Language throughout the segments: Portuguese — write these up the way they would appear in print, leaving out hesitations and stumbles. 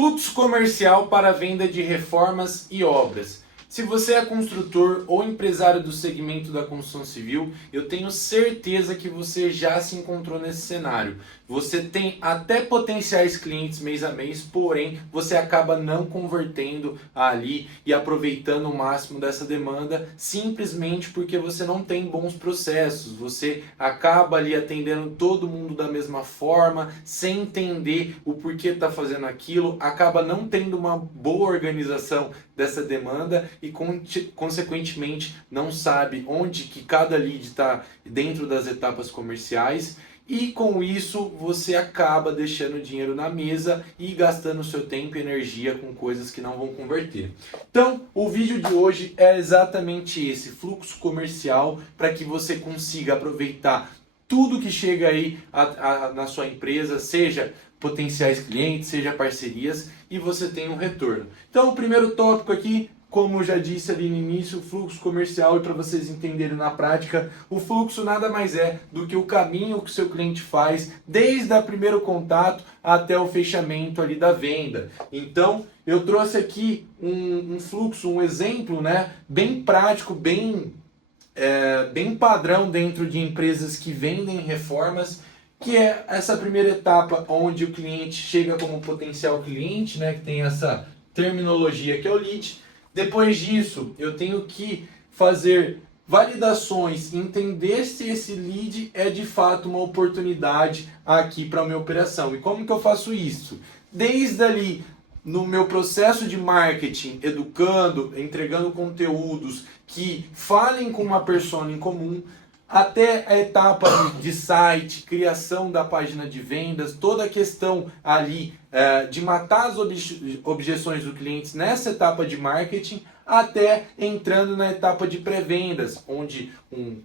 Fluxo comercial para a venda de reformas e obras. Se você é construtor ou empresário do segmento da construção civil, eu tenho certeza que você já se encontrou nesse cenário. Você tem até potenciais clientes mês a mês, porém você acaba não convertendo ali e aproveitando o máximo dessa demanda simplesmente porque você não tem bons processos. Você acaba ali atendendo todo mundo da mesma forma, sem entender o porquê está fazendo aquilo, acaba não tendo uma boa organização dessa demanda e consequentemente não sabe onde que cada lead está dentro das etapas comerciais, e com isso você acaba deixando dinheiro na mesa e gastando seu tempo e energia com coisas que não vão converter. Então o vídeo de hoje é exatamente esse, fluxo comercial, para que você consiga aproveitar tudo que chega aí na sua empresa, seja potenciais clientes, seja parcerias, e você tem um retorno. Então o primeiro tópico aqui, como eu já disse ali no início, o fluxo comercial, e para vocês entenderem na prática, o fluxo nada mais é do que o caminho que o seu cliente faz desde o primeiro contato até o fechamento ali da venda. Então eu trouxe aqui um fluxo, um exemplo, né, bem prático, bem padrão dentro de empresas que vendem reformas, que é essa primeira etapa onde o cliente chega como potencial cliente, né, que tem essa terminologia que é o lead. Depois disso, eu tenho que fazer validações, entender se esse lead é de fato uma oportunidade aqui para a minha operação. E como que eu faço isso? Desde ali no meu processo de marketing, educando, entregando conteúdos que falem com uma persona em comum, até a etapa de site, criação da página de vendas, toda a questão ali de matar as objeções do cliente nessa etapa de marketing, até entrando na etapa de pré-vendas, onde um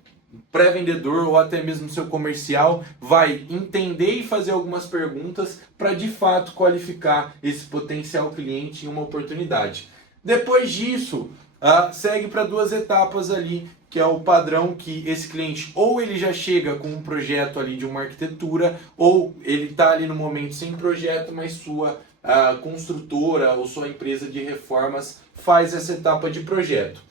pré-vendedor ou até mesmo seu comercial vai entender e fazer algumas perguntas para de fato qualificar esse potencial cliente em uma oportunidade. Depois disso, segue para duas etapas ali, que é o padrão, que esse cliente ou ele já chega com um projeto ali de uma arquitetura, ou ele está ali no momento sem projeto, mas sua construtora ou sua empresa de reformas faz essa etapa de projeto.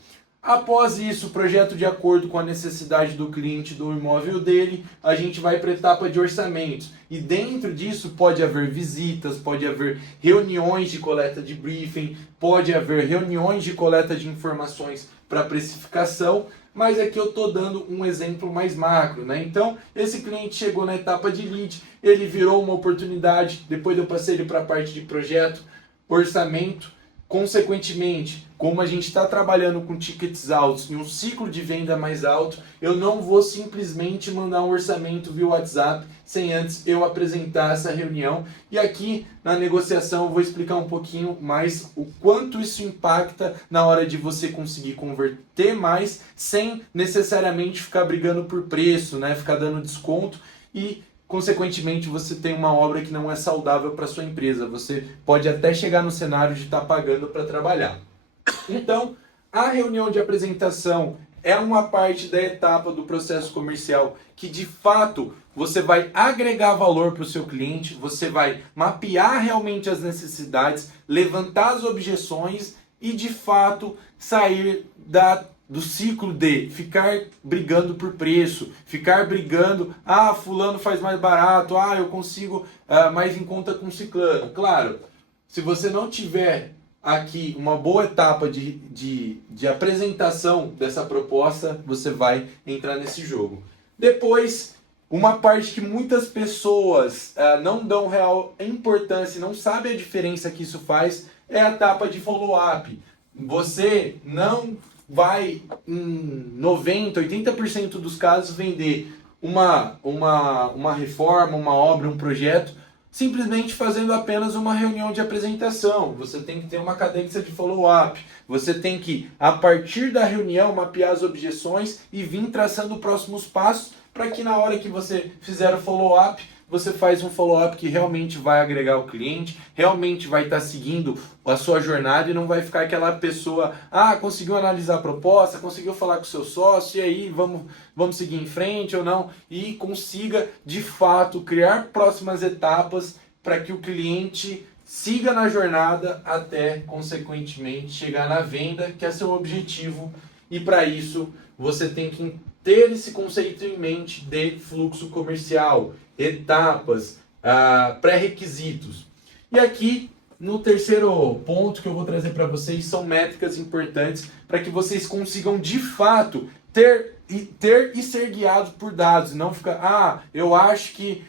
Após isso, projeto de acordo com a necessidade do cliente do imóvel dele, a gente vai para a etapa de orçamentos. E dentro disso pode haver visitas, pode haver reuniões de coleta de briefing, pode haver reuniões de coleta de informações para precificação, mas aqui eu estou dando um exemplo mais macro, né? Então, esse cliente chegou na etapa de lead, ele virou uma oportunidade, depois eu passei ele para a parte de projeto, orçamento. Consequentemente, como a gente está trabalhando com tickets altos e um ciclo de venda mais alto, eu não vou simplesmente mandar um orçamento via WhatsApp sem antes eu apresentar essa reunião. E aqui na negociação eu vou explicar um pouquinho mais o quanto isso impacta na hora de você conseguir converter mais sem necessariamente ficar brigando por preço, né? Ficar dando desconto e consequentemente você tem uma obra que não é saudável para sua empresa. Você pode até chegar no cenário de estar pagando para trabalhar. Então, a reunião de apresentação é uma parte da etapa do processo comercial que de fato você vai agregar valor para o seu cliente, você vai mapear realmente as necessidades, levantar as objeções e de fato sair do ciclo de ficar brigando por preço, ficar brigando, fulano faz mais barato, eu consigo mais em conta com ciclano. Claro, se você não tiver aqui uma boa etapa de apresentação dessa proposta, você vai entrar nesse jogo. Depois, uma parte que muitas pessoas não dão real importância, não sabem a diferença que isso faz, é a etapa de follow-up. Você não vai, em 90%, 80% dos casos, vender uma reforma, uma obra, um projeto, simplesmente fazendo apenas uma reunião de apresentação. Você tem que ter uma cadência de follow-up. Você tem que, a partir da reunião, mapear as objeções e vir traçando próximos passos para que na hora que você fizer o follow-up, você faz um follow-up que realmente vai agregar o cliente, realmente vai estar seguindo a sua jornada e não vai ficar aquela pessoa, conseguiu analisar a proposta, conseguiu falar com o seu sócio, e aí vamos seguir em frente ou não, e consiga de fato criar próximas etapas para que o cliente siga na jornada até, consequentemente, chegar na venda, que é seu objetivo. E para isso, você tem que ter esse conceito em mente de fluxo comercial, etapas, pré-requisitos. E aqui, no terceiro ponto que eu vou trazer para vocês, são métricas importantes para que vocês consigam, de fato, ter e ser guiados por dados. E não ficar, eu acho que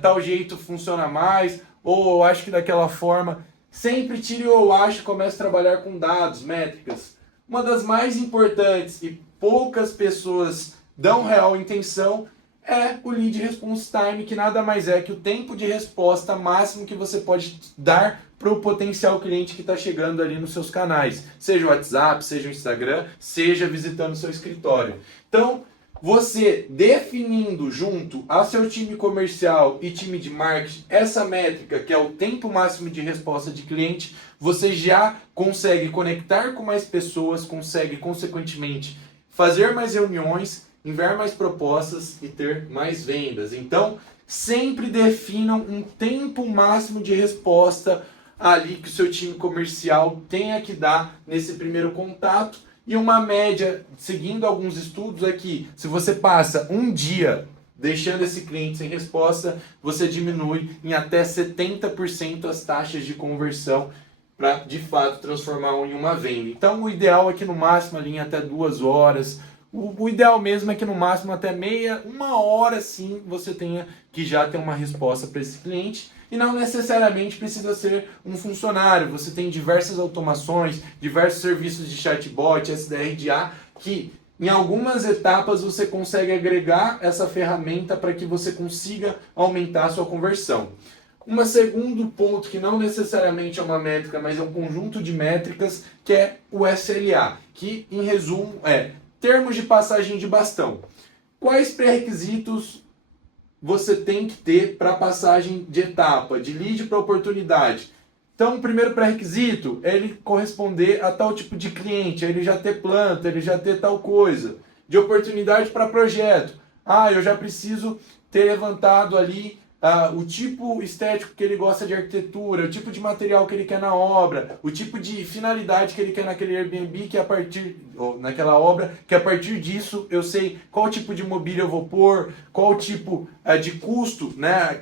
tal jeito funciona mais, ou eu acho que daquela forma. Sempre tire o eu acho e comece a trabalhar com dados, métricas. Uma das mais importantes e poucas pessoas dão real intenção é o lead response time, que nada mais é que o tempo de resposta máximo que você pode dar para o potencial cliente que está chegando ali nos seus canais, seja o WhatsApp, seja o Instagram, seja visitando o seu escritório. Então, você definindo junto ao seu time comercial e time de marketing essa métrica, que é o tempo máximo de resposta de cliente, você já consegue conectar com mais pessoas, consegue, consequentemente, fazer mais reuniões, enviar mais propostas e ter mais vendas. Então, sempre definam um tempo máximo de resposta ali que o seu time comercial tenha que dar nesse primeiro contato. E uma média, seguindo alguns estudos, é que se você passa um dia deixando esse cliente sem resposta, você diminui em até 70% as taxas de conversão para, de fato, transformar em uma venda. Então, o ideal é que no máximo ali em até 2 horas. O ideal mesmo é que no máximo até uma hora sim você tenha que já ter uma resposta para esse cliente. E não necessariamente precisa ser um funcionário. Você tem diversas automações, diversos serviços de chatbot, SDR de A, que em algumas etapas você consegue agregar essa ferramenta para que você consiga aumentar a sua conversão. Um segundo ponto, que não necessariamente é uma métrica, mas é um conjunto de métricas, que é o SLA, que em resumo é termos de passagem de bastão. Quais pré-requisitos você tem que ter para passagem de etapa, de lead para oportunidade? Então, o primeiro pré-requisito é ele corresponder a tal tipo de cliente, ele já ter planta, ele já ter tal coisa. De oportunidade para projeto. Eu já preciso ter levantado ali o tipo estético que ele gosta de arquitetura, o tipo de material que ele quer na obra, o tipo de finalidade que ele quer naquele Airbnb, naquela obra, que a partir disso eu sei qual tipo de mobília eu vou pôr, qual tipo de custo, né,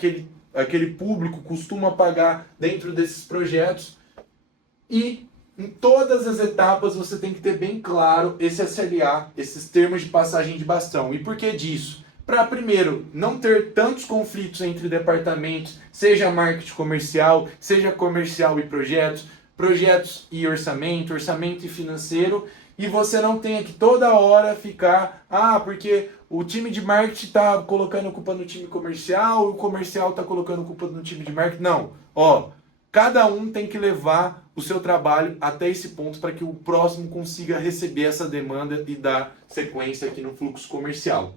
aquele público costuma pagar dentro desses projetos. E em todas as etapas você tem que ter bem claro esse SLA, esses termos de passagem de bastão. E por que disso? Para, primeiro, não ter tantos conflitos entre departamentos, seja marketing comercial, seja comercial e projetos, projetos e orçamento, orçamento e financeiro, e você não tenha que toda hora ficar, porque o time de marketing está colocando culpa no time comercial, o comercial está colocando culpa no time de marketing. Não, cada um tem que levar o seu trabalho até esse ponto para que o próximo consiga receber essa demanda e dar sequência aqui no fluxo comercial.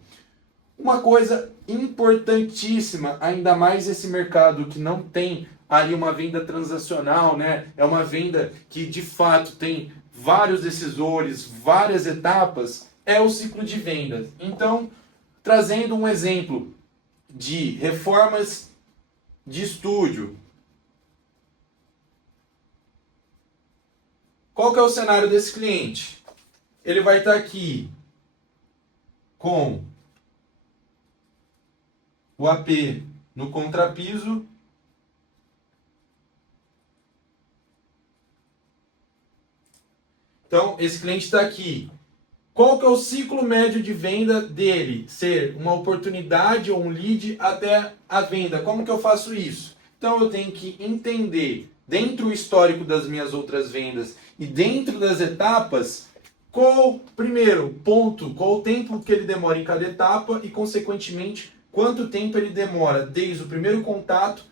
Uma coisa importantíssima, ainda mais esse mercado que não tem ali uma venda transacional, né? É uma venda que de fato tem vários decisores, várias etapas, é o ciclo de vendas. Então, trazendo um exemplo de reformas de estúdio. Qual que é o cenário desse cliente? Ele vai estar aqui com o AP no contrapiso, então esse cliente está aqui. Qual que é o ciclo médio de venda dele? Ser uma oportunidade ou um lead até a venda. Como que eu faço isso? Então eu tenho que entender, dentro do histórico das minhas outras vendas e dentro das etapas, qual o tempo que ele demora em cada etapa e, consequentemente, quanto tempo ele demora desde o primeiro contato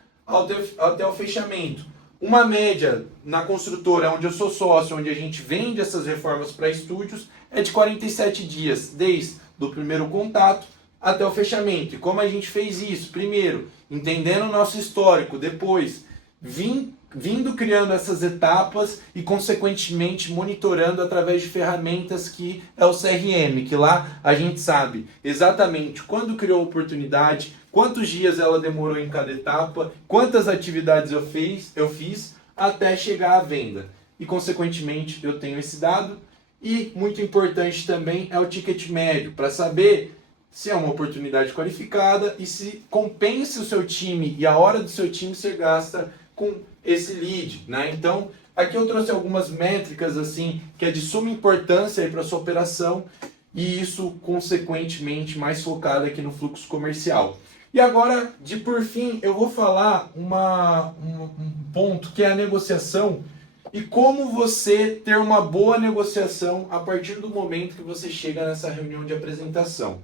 até o fechamento. Uma média na construtora onde eu sou sócio, onde a gente vende essas reformas para estúdios, é de 47 dias, desde o primeiro contato até o fechamento. E como a gente fez isso? Primeiro, entendendo o nosso histórico, depois, vindo criando essas etapas e, consequentemente, monitorando através de ferramentas que é o CRM, que lá a gente sabe exatamente quando criou a oportunidade, quantos dias ela demorou em cada etapa, quantas atividades eu fiz até chegar à venda. E, consequentemente, eu tenho esse dado. E, muito importante também, é o ticket médio, para saber se é uma oportunidade qualificada e se compensa o seu time e a hora do seu time ser gasta com esse lead, né? Então, aqui eu trouxe algumas métricas assim que é de suma importância para a sua operação e isso, consequentemente, mais focado aqui no fluxo comercial. E agora, por fim, eu vou falar um ponto que é a negociação e como você ter uma boa negociação a partir do momento que você chega nessa reunião de apresentação.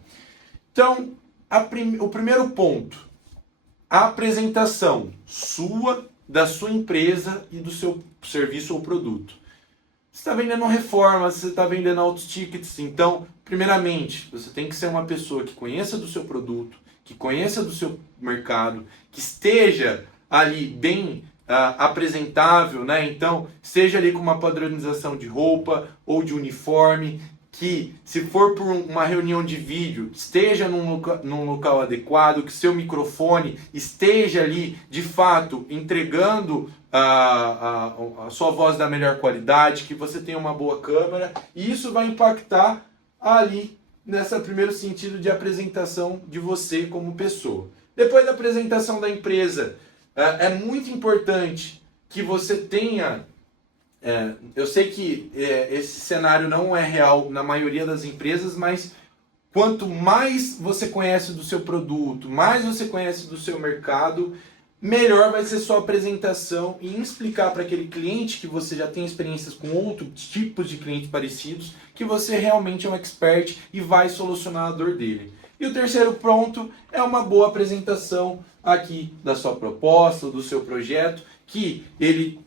Então, o primeiro ponto, a apresentação sua, da sua empresa e do seu serviço ou produto. Você está vendendo reformas, você está vendendo altos tickets, então, primeiramente, você tem que ser uma pessoa que conheça do seu produto, que conheça do seu mercado, que esteja ali bem apresentável, né? Então, seja ali com uma padronização de roupa ou de uniforme, que se for por uma reunião de vídeo, esteja num local adequado, que seu microfone esteja ali, de fato, entregando a sua voz da melhor qualidade, que você tenha uma boa câmera, e isso vai impactar ali nesse primeiro sentido de apresentação de você como pessoa. Depois da apresentação da empresa, é muito importante que você tenha... eu sei que esse cenário não é real na maioria das empresas, mas quanto mais você conhece do seu produto, mais você conhece do seu mercado, melhor vai ser sua apresentação em explicar para aquele cliente que você já tem experiências com outros tipos de clientes parecidos, que você realmente é um expert e vai solucionar a dor dele. E o terceiro ponto é uma boa apresentação aqui da sua proposta, do seu projeto, que ele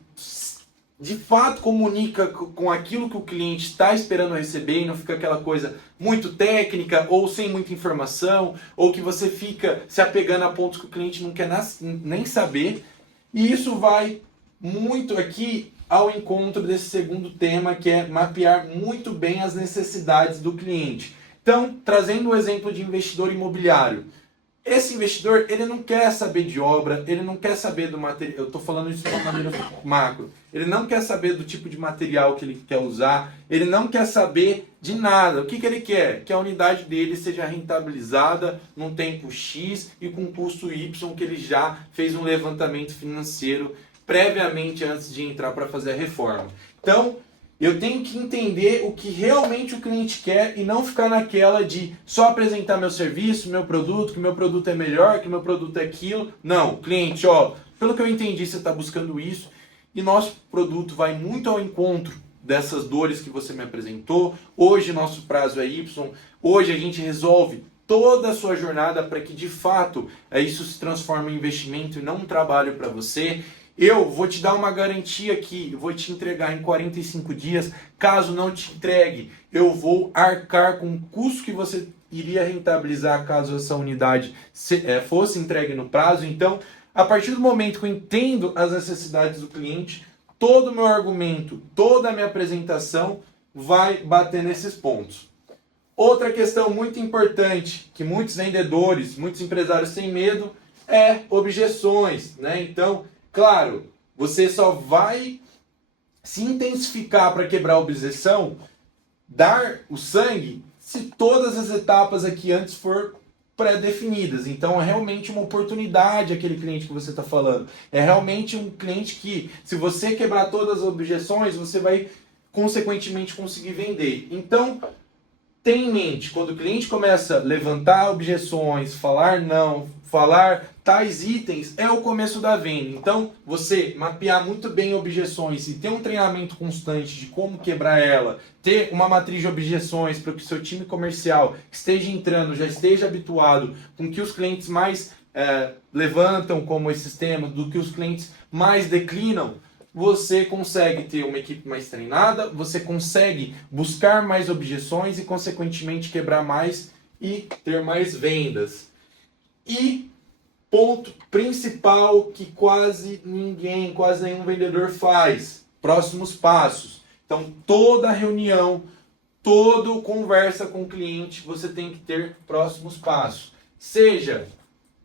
de fato comunica com aquilo que o cliente está esperando receber e não fica aquela coisa muito técnica ou sem muita informação, ou que você fica se apegando a pontos que o cliente não quer nem saber. E isso vai muito aqui ao encontro desse segundo tema, que é mapear muito bem as necessidades do cliente. Então, trazendo o exemplo de investidor imobiliário. Esse investidor, ele não quer saber de obra, ele não quer saber do material, eu estou falando isso de uma maneira macro, ele não quer saber do tipo de material que ele quer usar, ele não quer saber de nada. O que ele quer? Que a unidade dele seja rentabilizada num tempo X e com custo Y, que ele já fez um levantamento financeiro previamente antes de entrar para fazer a reforma. Então, eu tenho que entender o que realmente o cliente quer e não ficar naquela de só apresentar meu serviço, meu produto, que meu produto é melhor, que meu produto é aquilo. Não, cliente, pelo que eu entendi, você está buscando isso e nosso produto vai muito ao encontro dessas dores que você me apresentou. Hoje nosso prazo é Y, hoje a gente resolve toda a sua jornada para que de fato isso se transforme em investimento e não um trabalho para você. Eu vou te dar uma garantia aqui, eu vou te entregar em 45 dias. Caso não te entregue, eu vou arcar com o custo que você iria rentabilizar caso essa unidade fosse entregue no prazo. Então, a partir do momento que eu entendo as necessidades do cliente, todo o meu argumento, toda a minha apresentação vai bater nesses pontos. Outra questão muito importante, que muitos vendedores, muitos empresários têm medo, é objeções, né? Então, claro, você só vai se intensificar para quebrar a objeção, dar o sangue, se todas as etapas aqui antes for pré-definidas. Então é realmente uma oportunidade aquele cliente que você está falando. É realmente um cliente que, se você quebrar todas as objeções, você vai consequentemente conseguir vender. Então, tenha em mente, quando o cliente começa a levantar objeções, falar não, falar tais itens, é o começo da venda. Então, você mapear muito bem objeções e ter um treinamento constante de como quebrar ela, ter uma matriz de objeções para que o seu time comercial que esteja entrando já esteja habituado com que os clientes mais levantam como esses temas, do que os clientes mais declinam, você consegue ter uma equipe mais treinada, você consegue buscar mais objeções e, consequentemente, quebrar mais e ter mais vendas. E ponto principal que quase nenhum vendedor faz: próximos passos. Então, toda reunião, toda conversa com o cliente, você tem que ter próximos passos. Seja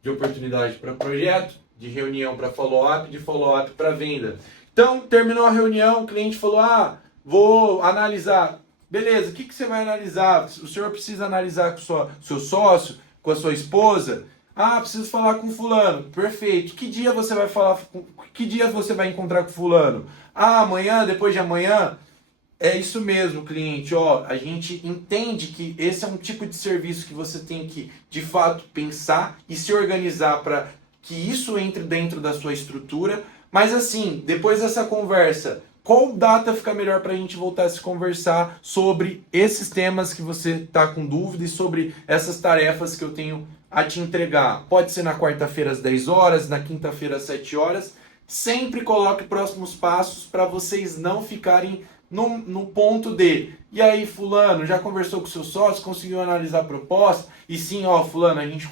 de oportunidade para projeto, de reunião para follow-up, de follow-up para venda. Então, terminou a reunião, o cliente falou, vou analisar. Beleza, o que você vai analisar? O senhor precisa analisar com o seu sócio, com a sua esposa? Preciso falar com fulano. Perfeito. Que dia você vai falar? Que dia você vai encontrar com fulano? Amanhã, depois de amanhã? É isso mesmo, cliente. A gente entende que esse é um tipo de serviço que você tem que, de fato, pensar e se organizar para que isso entre dentro da sua estrutura. Mas assim, depois dessa conversa, qual data fica melhor para a gente voltar a se conversar sobre esses temas que você está com dúvida e sobre essas tarefas que eu tenho a te entregar? Pode ser na quarta-feira às 10 horas, na quinta-feira às 7 horas. Sempre coloque próximos passos para vocês não ficarem no ponto de, e aí fulano, já conversou com seu sócio, conseguiu analisar a proposta? E sim, fulano, a gente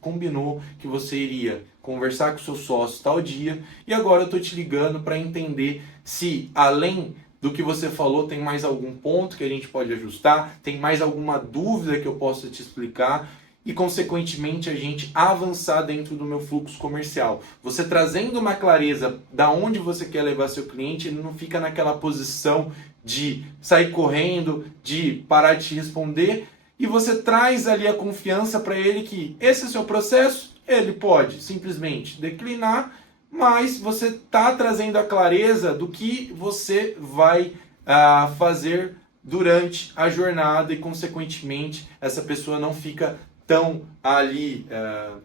combinou que você iria conversar com seu sócio tal dia, e agora eu tô te ligando para entender se, além do que você falou, tem mais algum ponto que a gente pode ajustar, tem mais alguma dúvida que eu possa te explicar, e, consequentemente, a gente avançar dentro do meu fluxo comercial. Você trazendo uma clareza da onde você quer levar seu cliente, ele não fica naquela posição de sair correndo, de parar de te responder, e você traz ali a confiança para ele que esse é o seu processo, ele pode simplesmente declinar, mas você está trazendo a clareza do que você vai fazer durante a jornada e, consequentemente, essa pessoa não fica tão ali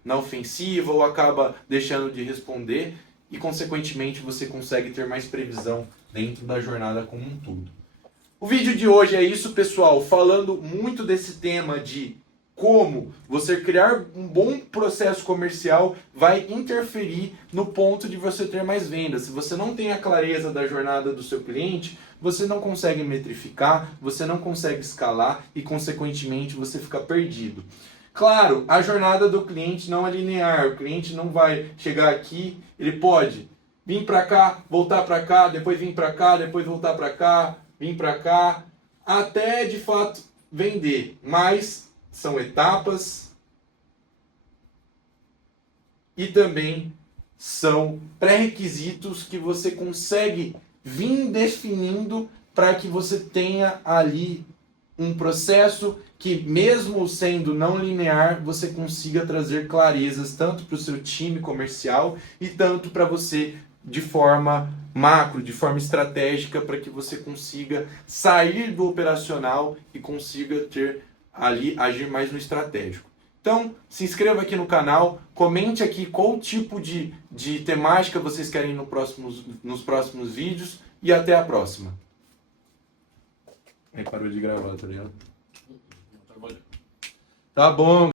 na ofensiva ou acaba deixando de responder e, consequentemente, você consegue ter mais previsão dentro da jornada como um todo. O vídeo de hoje é isso, pessoal, falando muito desse tema de como você criar um bom processo comercial vai interferir no ponto de você ter mais vendas. Se você não tem a clareza da jornada do seu cliente, você não consegue metrificar, você não consegue escalar e, consequentemente, você fica perdido. Claro, a jornada do cliente não é linear, o cliente não vai chegar aqui, ele pode vir para cá, voltar para cá, depois vir para cá, depois voltar para cá, vir para cá, até de fato vender, mas são etapas e também são pré-requisitos que você consegue vir definindo para que você tenha ali um processo que, mesmo sendo não linear, você consiga trazer clarezas tanto para o seu time comercial e tanto para você de forma macro, de forma estratégica, para que você consiga sair do operacional e consiga ter ali, agir mais no estratégico. Então, se inscreva aqui no canal, comente aqui qual tipo de temática vocês querem nos próximos vídeos e até a próxima. Aí parou de gravar, tá ligado? Tá bom.